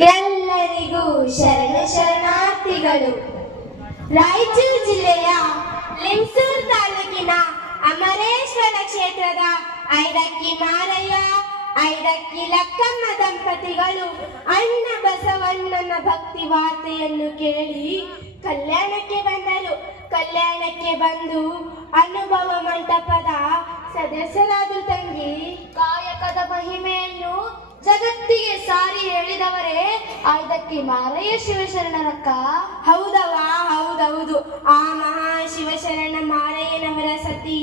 ಎಲ್ಲರಿಗೂ ಶರಣಾರ್ಥಿಗಳು. ರಾಯಚೂರು ಜಿಲ್ಲೆಯ ಲಿಂಗಸೂರು ತಾಲೂಕಿನ ಅಮರೇಶ್ವರ ಕ್ಷೇತ್ರದ ಐದಕ್ಕಿ ಮಾರಯ್ಯ ಐದಕ್ಕಿ ಲಕ್ಕಮ್ಮ ದಂಪತಿಗಳು ಅಣ್ಣ ಬಸವಣ್ಣನ ಭಕ್ತಿ ವಾರ್ತೆಯನ್ನು ಕೇಳಿ ಕಲ್ಯಾಣಕ್ಕೆ ಬಂದರು. ಕಲ್ಯಾಣಕ್ಕೆ ಬಂದು ಅನುಭವ ಮಂಟಪದ ಸದಸ್ಯರಾದ ತಂಗಿ ಕಾಯಕದ ಮಹಿಮೆಯನ್ನು ಜಗತ್ತಿಗೆ ಸಾರಿ ಹೇಳಿದವರೇ ಐದಕ್ಕಿ ಮಾರಯ್ಯ ಶಿವಶರಣರಕ್ಕ. ಹೌದವ್ವ, ಹೌದೌದು. ಆ ಮಹಾ ಶಿವಶರಣ ಮಾರಯ್ಯನವರ ಸತಿ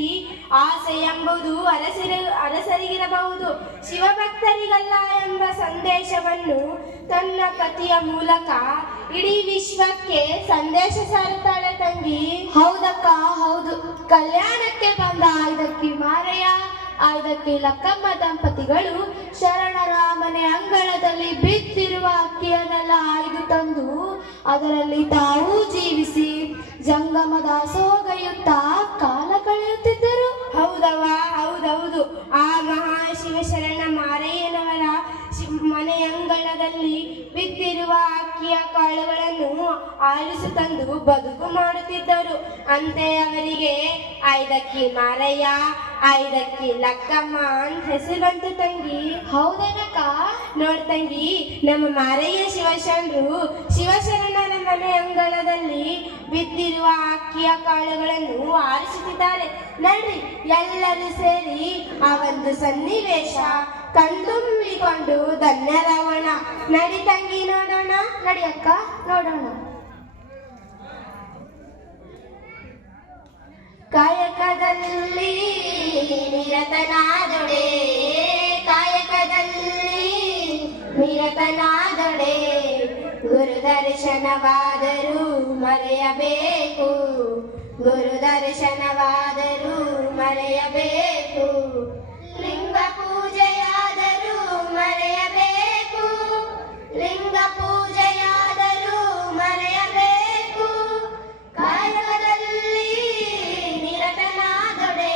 ಆಸೆ ಎಂಬುದು ಅರಸರಿಗಿರಬಹುದು, ಶಿವಭಕ್ತರಿಗಲ್ಲ ಎಂಬ ಸಂದೇಶವನ್ನು ತನ್ನ ಕಥೆಯ ಮೂಲಕ ಇಡೀ ವಿಶ್ವಕ್ಕೆ ಸಂದೇಶ ಸಾರುತ್ತಾಳೆ ತಂಗಿ. ಹೌದಕ್ಕ, ಹೌದು. ಕಲ್ಯಾಣಕ್ಕೆ ಬಂದ ಐದಕ್ಕಿ ಮಾರಯ್ಯ ಐದಕ್ಕಿ ಲಕ್ಕಮ್ಮ ದಂಪತಿಗಳು ಶರಣರ ಮನೆ ಅಂಗಳದಲ್ಲಿ ಬಿದ್ದಿರುವ ಅಕ್ಕಿಯನ್ನೆಲ್ಲ ಆಯ್ದು ತಂದು ಅದರಲ್ಲಿ ತಾವು ಜೀವಿಸಿ ಜಂಗಮದ ಸೋಗಯುತ್ತಾ ಕಾಲ ಕಳೆಯುತ್ತಿದ್ದರು. ಹೌದವ್ವ, ಹೌದೌದು. ಆ ಮಹಾ ಶಿವಶರಣ ಮಾರಯ್ಯನವರ ಮನೆ ಅಂಗಳದಲ್ಲಿ ಬಿದ್ದಿರುವ ಅಕ್ಕಿಯ ಕಾಳುಗಳನ್ನು ಆಲಿಸು ತಂದು ಬದುಕು ಮಾಡುತ್ತಿದ್ದರು. ಅಂತೆ ಅವರಿಗೆ ಐದಕ್ಕಿ ಮಾರಯ್ಯ ಐದಕ್ಕಿ ಲಕ್ಕಮ್ಮ ಅಂತ ಹೆಸರು ಬಂತು ತಂಗಿ. ಹೌದೇನಕ್ಕ? ನೋಡ್ ತಂಗಿ, ನಮ್ಮ ಮಾರಯ್ಯ ಶಿವಶರಣರ ಮನೆ ಅಂಗಳದಲ್ಲಿ ಬಿದ್ದಿರುವ ಅಕ್ಕಿಯ ಕಾಳುಗಳನ್ನು ಆರಿಸುತ್ತಿದ್ದಾರೆ. ನಡ್ರಿ ಎಲ್ಲರೂ ಸೇರಿ ಆ ಒಂದು ಸನ್ನಿವೇಶ ಕಣ್ತುಂಬಿಕೊಂಡು ಧನ್ಯರಾಗೋಣ. ನಡಿ ತಂಗಿ, ನೋಡೋಣ. ನಡಿ ಅಕ್ಕ, ನೋಡೋಣ. ಕಾಯಕದಲ್ಲಿ ನಿರತನಾದೊಡೆ, ಕಾಯಕದಲ್ಲಿ ನಿರತನಾದೊಡೆ, ಗುರು ದರ್ಶನವಾದರೂ ಮರೆಯಬೇಕು, ಗುರು ದರ್ಶನವಾದರೂ ಮರೆಯಬೇಕು, ಲಿಂಗ ಪೂಜೆಯಾದರೂ ಮರೆಯಬೇಕು, ಲಿಂಗ ಪೂಜೆಯಾದರೂ ಮರೆಯಬೇಕು, ಕಾಯಕದಲ್ಲಿ ನಿರತನಾದೊಡೆ,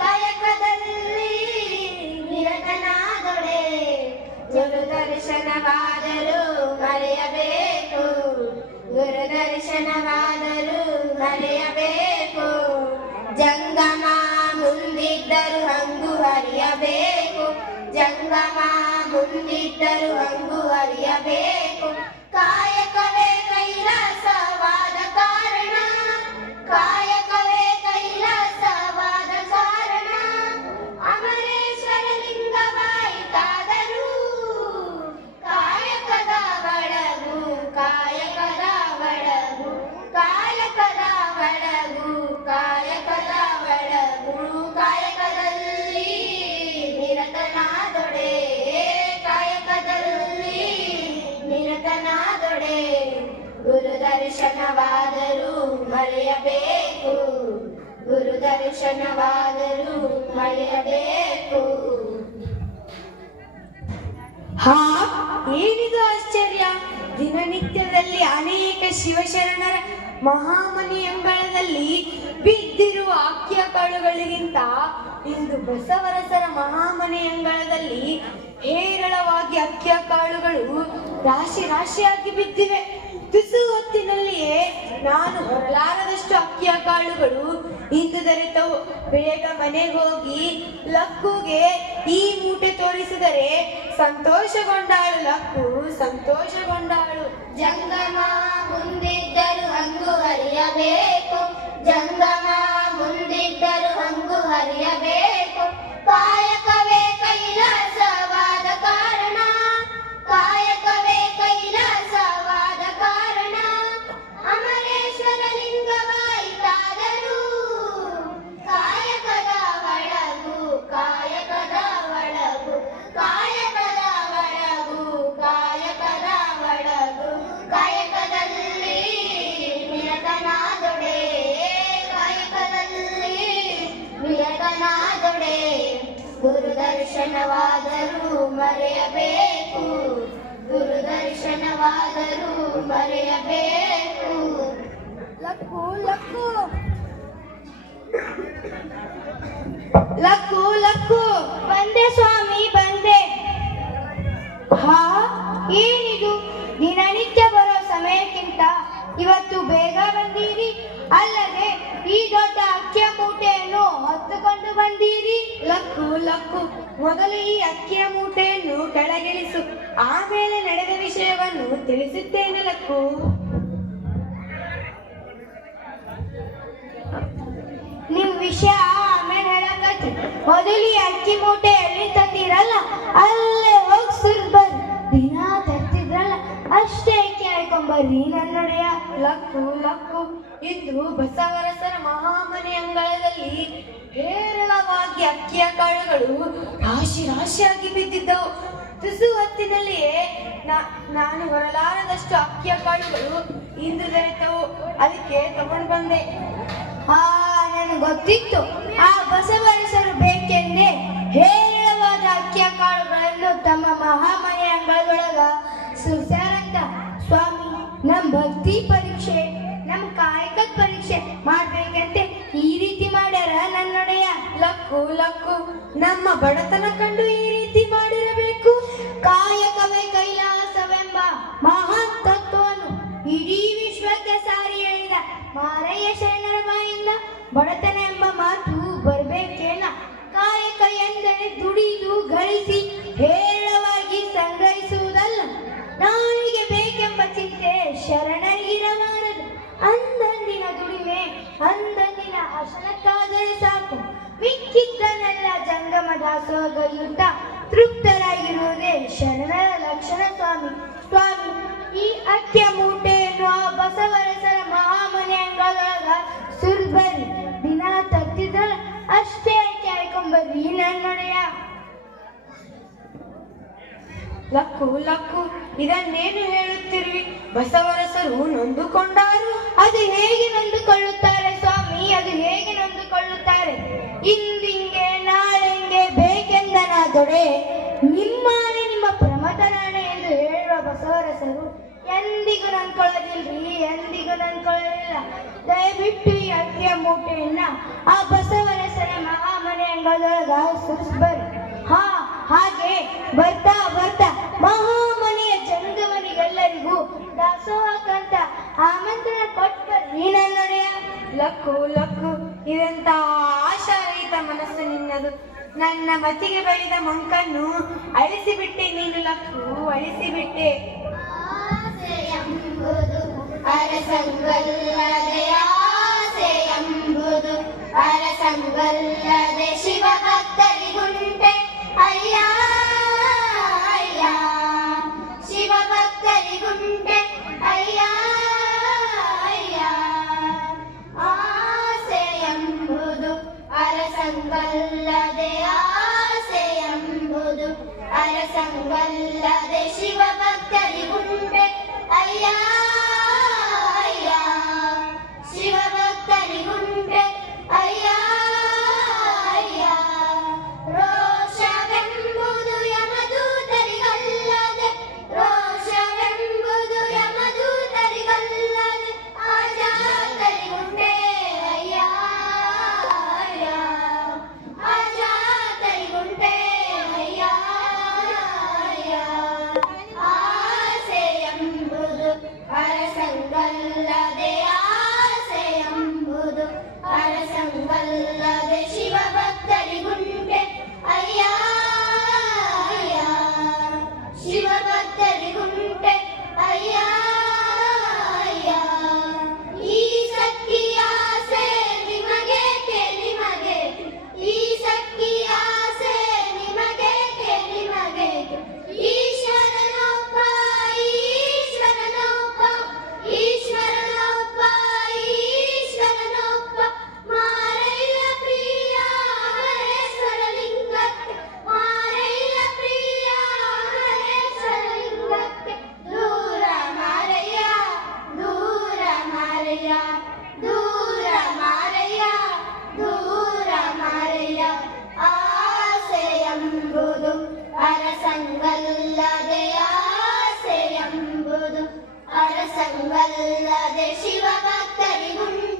ಕಾಯಕದಲ್ಲಿ ನಿರತನಾದೊಡೆ, ಗುರು ದರ್ಶನವಾದರೂ ಮರೆಯಬೇಕು, ಗುರು ದರ್ಶನವಾದರೂ ಮರೆಯಬೇಕು, ಜಂಗಮ ಮುಂದಿದ್ದರು ಹಂಗು ಹರಿಯಬೇಕು, ಜಂಗಮ ಮುಂದಿದ್ದರು ಹಂಗು ಹರಿಯಬೇಕು, ಕಾಯಕವೇ ಕೈಲಾಸವಾದ ಕಾರಣ, ಕಾಯಕವೇ ಕೈಲಾಸವಾದ ಕಾರಣ, ಅಮರೇಶ್ವರ ಲಿಂಗವಾಯಿತಾದರೂ ಕಾಯಕದ ಒಳಗು, ಕಾಯಕದ ಒಳಗು, ಕಾಯಕದ ಒಳಗು, ಕಾಯಕದ ಒಳಗು, ಕಾಯಕದಲ್ಲಿ ನಿರತನಾದೊಡೆ, ಕಾಯಕದಲ್ಲಿ ನಿರತನಾದೊಡೆ, ಗುರು ದರ್ಶನವಾದರೂ ಮರೆಯಬೇಕು, ಗುರು ದರ್ಶನವಾದರೂ ಮರೆಯಬೇಕು. ಹಾ, ಏನಿದು ಆಶ್ಚರ್ಯ! ದಿನನಿತ್ಯದಲ್ಲಿ ಅನೇಕ ಶಿವಶರಣರ ಮಹಾಮನಿ ಅಂಗಳದಲ್ಲಿ ಬಿದ್ದಿರುವ ಅಕ್ಕಿಯ ಕಾಳುಗಳಿಗಿಂತ ಇಂದು ಬಸವರಸರ ಮಹಾಮನಿ ಅಂಗಳದಲ್ಲಿ ಹೇರಳವಾಗಿ ಅಕ್ಕಿಯ ಕಾಳುಗಳು ರಾಶಿ ರಾಶಿಯಾಗಿ ಬಿದ್ದಿವೆ. ತುಸು ಹೊತ್ತಿನಲ್ಲಿಯೇ ನಾನು ಹೊರಲಾರದಷ್ಟು ಅಕ್ಕಿಯ ಕಾಳುಗಳು ಇಂದು ದೊರೆತವು. ಬೇಗ ಮನೆಗೆ ಹೋಗಿ ಲಕ್ಕುಗೆ ಈ ಮೂಟೆ ತೋರಿಸಿದರೆ ಸಂತೋಷಗೊಂಡಾಳು ಲಕ್ಕು, ಸಂತೋಷಗೊಂಡಾಳು. ಜಂಗಮ ಮುಂದಿದ್ದರು ಹಂಗು ಹರಿಯಬೇಕು, ಜಂಗಮ ಮುಂದಿದ್ದರು ಹಂಗು ಹರಿಯಬೇಕು, ಕಾಯಕವೇ ಕೈಲಾಸವಾದ ಕಾರಣ, ಕಾಯಕವೇ ಕೈಲಾಸವಾದ ಕಾರಣ, ಅಮರೇಶ್ವರ ಲಿಂಗವಾಯಿತಾದರೂ ಕಾಯಕದ ಒಳಗು, ಕಾಯಕದ ಒಳಗು, ಕಾಯಕದ ಒಳಗು, ಕಾಯಕದ ಒಳಗು, ಕಾಯಕದಲ್ಲಿ ನಿರತನಾದೊಡೆ, ಕಾಯಕದಲ್ಲಿ ನಿರತನಾದೊಡೆ, ಗುರು ದರ್ಶನವಾದರೂ ಮರೆಯಬೇಕು, ಗುರು ದರ್ಶನವಾದರೂ ಮರೆಯಬೇಕು. ಲಕ್ಕು, ಲಕ್ಕು, ಲಕ್ಕು, ಲಕ್ಕು, ಬಂದೆ ಸ್ವಾಮಿ, ಬಂದೆ. ಹಾ, ಏನಿ ಅಲ್ಲದೆ ಈ ದೊಡ್ಡ ಅಕ್ಕಿಯ ಮೂಟೆಯನ್ನು ಹೊತ್ತುಕೊಂಡು ಬಂದೀರಿ. ಲಕ್ಕು ಲಕ್ಕು, ಮೊದಲು ಈ ಅಕ್ಕಿಯ ಮೂಟೆಯನ್ನು ಕೆಳಗಿಳಿಸು, ಆಮೇಲೆ ನಡೆದ ವಿಷಯವನ್ನು ತಿಳಿಸುತ್ತೇನೆ ಲಕ್ಕು. ನಿಮ್ ವಿಷಯ ಆಮೇಲೆ ಹೇಳಕತ್ತಿ, ಮೊದಲು ಈ ಅಕ್ಕಿ ಮೂಟೆ ಎಲ್ಲಿ ತಂದಿರಲ್ಲ ಅಲ್ಲೇ ಹೋಗಿ ಸುರ್ಬರ್ ದಿನ ತರ್ತಿದ್ರಲ್ಲ ಅಷ್ಟೇ ಅಕ್ಕಿ ಹಾಕೊಂಬರ್ರಿ ನನ್ನೊಡೆಯ. ಲಕ್ಕು ಲಕ್ಕು, ಇಂದು ಬಸವರಸರ ಮಹಾಮನೆ ಅಂಗಳದಲ್ಲಿ ಹೇರಳವಾಗಿ ಅಕ್ಕಿಯ ಕಾಳುಗಳು ರಾಶಿ ರಾಶಿಯಾಗಿ ಬಿದ್ದಿದ್ದವು. ತುಸು ಹೊತ್ತಿನಲ್ಲಿಯೇ ನಾನು ಹೊರಲಾರದಷ್ಟು ಅಕ್ಕಿಯ ಕಾಳುಗಳು ಇಂದು ದೊರೆತವು. ಅದಕ್ಕೆ ತಗೊಂಡು ಬಂದೆ. ನನಗೆ ಗೊತ್ತಿತ್ತು ಆ ಬಸವರಸರು ಬೇಕೆಂದೇ ಹೇರಳವಾದ ಅಕ್ಕಿಯ ಕಾಳುಗಳನ್ನು ತಮ್ಮ ಮಹಾಮನೆ ಅಂಗಳದೊಳಗ ಸುರ್ಸ್ಯಾರಂತ. ಸ್ವಾಮಿ, ನಮ್ ಭಕ್ತಿ ಪರೀಕ್ಷೆ, ನಮ್ ಕಾಯಕದ ಪರೀಕ್ಷೆ ಮಾಡ್ಬೇಕಂತೆ ಈ ರೀತಿ ಮಾಡ್ಯಾರ ನನ್ನೊಡೆಯ. ಲಕ್ಕು ಲಕ್ಕು, ನಮ್ಮ ಬಡತನ ಕಂಡು ಈ ರೀತಿ ಮಾಡಿರಬೇಕು. ಕಾಯಕವೇ ಕೈಲಾಸವೆಂಬ ಮಹಾನ್ ತತ್ವವನ್ನು ಇಡೀ ವಿಶ್ವಕ್ಕೆ ಸಾರಿ ಹೇಳಿದ ಮಾರಯ್ಯ ಶರಣರ ಬಾಯಿಂದ ಬಡತನ ಎಂಬ ಮಾತು ಬರ್ಬೇಕೇನ? ಕಾಯಕ ಎಂದರೆ ದುಡಿದು ಗಳಿಸಿ ಹೇರಳವಾಗಿ ಸಂಗ್ರಹಿಸುವುದಲ್ಲ. ನಾಳಿಗೆ ಬೇಕೆಂಬ ಚಿಂತೆ ಶರಣರಿಗಿರಲಾರದು. ಅಂದಂದಿನ ದುಡಿಮೆ ಅಂದಂದಿನ ಅಶನಕ್ಕಾದರೆ ಸಾಕು. ಮಿಕ್ಕಿದ್ದನ್ನೆಲ್ಲ ಜಂಗಮ ದಾಸೋಹಗೈಯುತ್ತ ತೃಪ್ತರಾಗಿರುವುದೇ ಶರಣರ ಲಕ್ಷಣ. ಸ್ವಾಮಿ ಸ್ವಾಮಿ, ಈ ಅಕ್ಕಿಯ ಮೂಟೆಯನ್ನು ಆ ಬಸವರಸರ ಮಹಾಮನೆ ಅಂಗಳೊಳಗ ಸುರ್ಬರಿ ದಿನ ತರ್ತಿದ್ರಲ್ಲ ಅಷ್ಟೇ ಅಕ್ಕಿ ಹಾಕೊಂಬರ್ರಿ ನನ್ನೊಡೆಯ. ಲಕ್ಕು ಲಕ್ಕು, ಇದನ್ನೇನು ಹೇಳುತ್ತಿರುವಿ? ಬಸವರಸರು ನೊಂದುಕೊಂಡಾರು. ಅದು ಹೇಗೆ ನೊಂದುಕೊಳ್ಳುತ್ತಾರೆ ಸ್ವಾಮಿ? ಅದು ಹೇಗೆ ನೊಂದುಕೊಳ್ಳುತ್ತಾರೆ? ಇಂದಿಂಗೆ ನಾಳೆಂಗೆ ಬೇಕೆಂದನಾದೊಡೆ ನಿಮ್ಮಾನೆ ನಿಮ್ಮ ಪ್ರಮಥನಾಣೆ ಎಂದು ಹೇಳುವ ಬಸವರಸರು ಎಂದಿಗೂ ನನ್ಕೊಳ್ಳೋದಿಲ್ರಿ, ಎಂದಿಗೂ ನನ್ಕೊಳ್ಳಲಿಲ್ಲ. ದಯವಿಟ್ಟು ಈ ಅಕ್ಕಿಯ ಮೂಟೆಯನ್ನ ಆ ಬಸವರಸರ ಮಹಾಮನೆ ಅಂಗಳದೊಳಗ ಸುರಿಸ್ಬರ್ರಿ. ಹಾಗೆ ಬರ್ತಾ ಬರ್ತಾ ಮಹಾಮನೆಯ ಜಂಗಮನಿಗೆಲ್ಲರಿಗೂ ದಾಸೋಹಕ್ಕಂತ ಆಮಂತ್ರಣ ಕೊಟ್ಬರ್ರಿ ನನ್ನೊಡೆಯ. ಲಕ್ಕು ಲಕ್ಕು, ಇದೆಂತ ಆಶಾರಹಿತ ಮನಸ್ಸು ನಿನ್ನದು. ನನ್ನ ಮತಿಗೆ ಬೆಳೆದ ಮಂಕನ್ನು ಅಳಿಸಿಬಿಟ್ಟೆ ನೀನು ಲಕ್ಕು, ಅಳಿಸಿಬಿಟ್ಟೆ. ಅರಸಂಗಲ್ಲದೆ ಆಸೆ ಎಂಬುದು ಅರಸಂಗಲ್ಲದೆ ಶಿವ ಭಕ್ತರಿಗುಂಟೆ ಅಯ್ಯ ಅಯ್ಯ, ಶಿವ ಭಕ್ತರಿಗುಂಟೆ ಅಯ್ಯ ಅಯ್ಯ. ಆಸೆ ಎಂಬುದು ಅರಸಂಗಲ್ಲದೆ ಆಸೆ ಎಂಬುದು ಅರಸಂಗಲ್ಲದೆ ಶಿವ ಭಕ್ತರಿಗುಂಟೆ ಅಯ್ಯ ಅಯ್ಯ, ಶಿವ ಭಕ್ತರಿಗುಂಟೆ ಅಯ್ಯ ಅಯ್ಯ. ರೋಷವೆಂಬುದು ಯಮದೂತರಿಗಲ್ಲದೆ, ರೋಷವೆಂಬುದು ಯಮದೂತರಿಗಲ್ಲದೆ ಆಜಾತರಿಗುಂಟೆ ಅಯ್ಯ ಅಯ್ಯ, ಆಜಾತರಿಗುಂಟೆ ಅಯ್ಯ ಅಯ್ಯ. ಆಸೆ ಎಂಬುದು ಅರಸಂಗಲ್ಲದೆ ಆಸೆ ಎಂಬುದು ಅರಸಂಗಲ್ಲದೆ ಶಿವ ಭಕ್ತರಿಗುಂಟೆ ಅಯ್ಯ ಅಯ್ಯ, ಶಿವ ಭಕ್ತರಿಗುಂಟೆ ಅಯ್ಯ ಅಯ್ಯ. ಈ ಸಖಿಯ ಆಸೆ ನಿಮಗೇಕೆ ನಿಮಗೇಕೆ, ಈ ಸಖಿಯ ಆಸೆ ನಿಮಗೇಕೆ ನಿಮಗೇಕೆ. ಈಶ್ವರನೊಬ್ಬ ಈಶ್ವರನೊಬ್ಬ ಈಶ್ವರನೊಬ್ಬ ಈಶ್ವರನೊಬ್ಬ, ಮಾರಯ್ಯ ಪ್ರಿಯ ಮಹೇಶ್ವರ ಲಿಂಗಕ್ಕೆ, ಮಾರಯ್ಯ ಪ್ರಿಯ ಮಹೇಶ್ವರ ಲಿಂಗಕ್ಕೆ. ದೂರ ಮಾರಯ್ಯ, ದೂರ ಮಾರಯ್ಯ, ದೂರ ಮಾರಯ್ಯ, ದೂರ ಮಾರಯ್ಯ. ಆಸೆ ಎಂಬುದು ಅರಸಂಗಲ್ಲದೆ ಆಸೆ ಎಂಬುದು ಅರಸಂಗಲ್ಲದೆ ಶಿವ ಭಕ್ತರಿಗುಂಟೆ